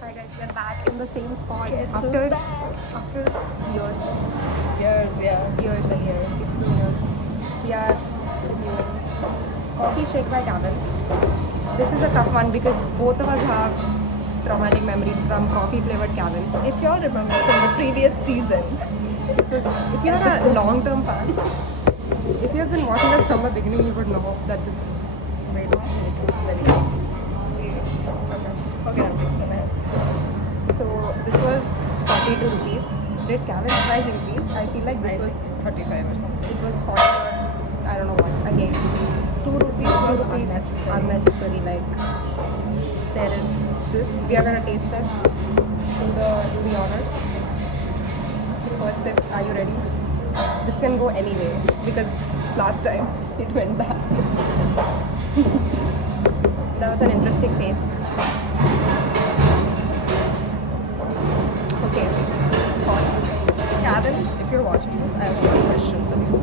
Hi guys, we're back in the same spot Guess after who's back? after years. Years. It's been years. We are reviewing Coffee Shake by Caverns. This is a tough one because both of us have traumatic memories from coffee flavored Caverns. If y'all remember from the previous season, This was if you're a long term fan, if you have been watching us from the beginning, you would know that this is very long. okay, I'm fixing it. So this was 42 rupees. Did Caverns price increase? I feel like this was 35 or something. it was 40 or I don't know what. Again, 2 rupees, 2 rupees unnecessary. Like there is this. We are gonna taste test. Do the honors. First sip. Are you ready? This can go anyway because last time it went bad. That was an interesting phase. Okay. Thoughts? Caverns, if you're watching this, I have one question for you.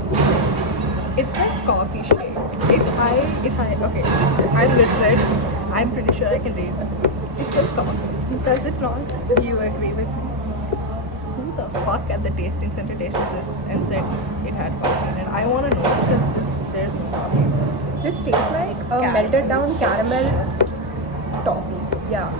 It says coffee shake. Okay, I'm literate. I'm pretty sure I can read. It says coffee. Does it not? You agree with me? Who the fuck at the tasting center tasted this and said it had coffee in it? I want to know because there's no coffee in this. This tastes like a Caramel. melted down caramel toffee. Yeah.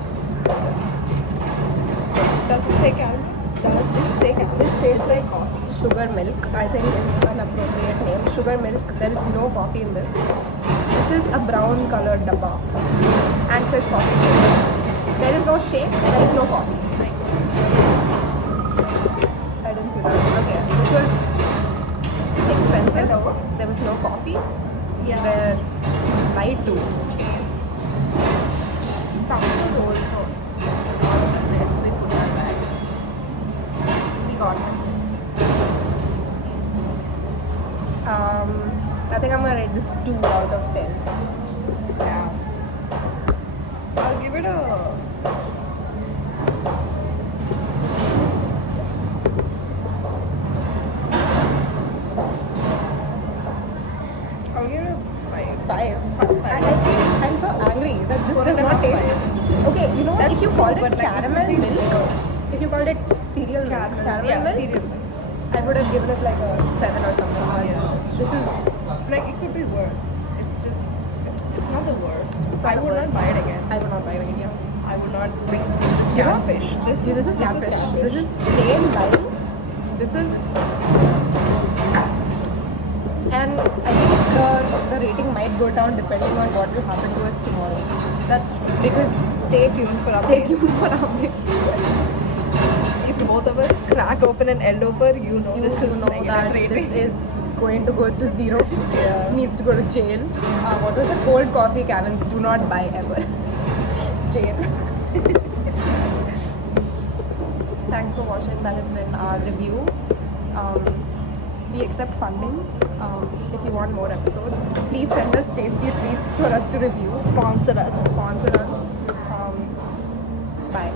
Does it say caramel? Does it say caramel? This tastes It says like coffee. sugar milk. I think is an appropriate name. Sugar milk. There is no coffee in this. This is a brown colored dabba and says coffee shake. There is no shake. There is no coffee. I didn't see that. Okay. This was expensive. Hello? There was no coffee. Yeah. We're lied to. Couple rolls on all of this we put our bags. We got them. I think I'm gonna rate this 2 out of 10. Yeah. I'll give it a I'll give it a 5. 5. Five. I feel I'm so angry that this Four does and a not half, taste. Okay, you know what? That's If you true, called it but, like, it caramel could be milk, worse. if you called it cereal milk, caramel milk, cereal milk. I would have given it like a 7 or something. But Yeah. this is Like it could be worse. It's not the worst. not I the would worst. not buy it again. I would not buy it again. I would not think this is You know? catfish. See, this is catfish. catfish. This is plain lime. This is, and I think the rating might go down depending on what will happen to us tomorrow. That's true. Because Stay tuned for stay updates. tuned for updates. If both of us crack open an eloper, you know You this is know negative that rating. this is going to go to 0. Yeah. Needs to go to jail. What was it? Cold coffee Caverns. Do not buy ever. Jail. Thanks for watching. That has been our review. We accept funding. If you want more episodes, please send us tasty treats for us to review. Sponsor us. Sponsor us. Bye.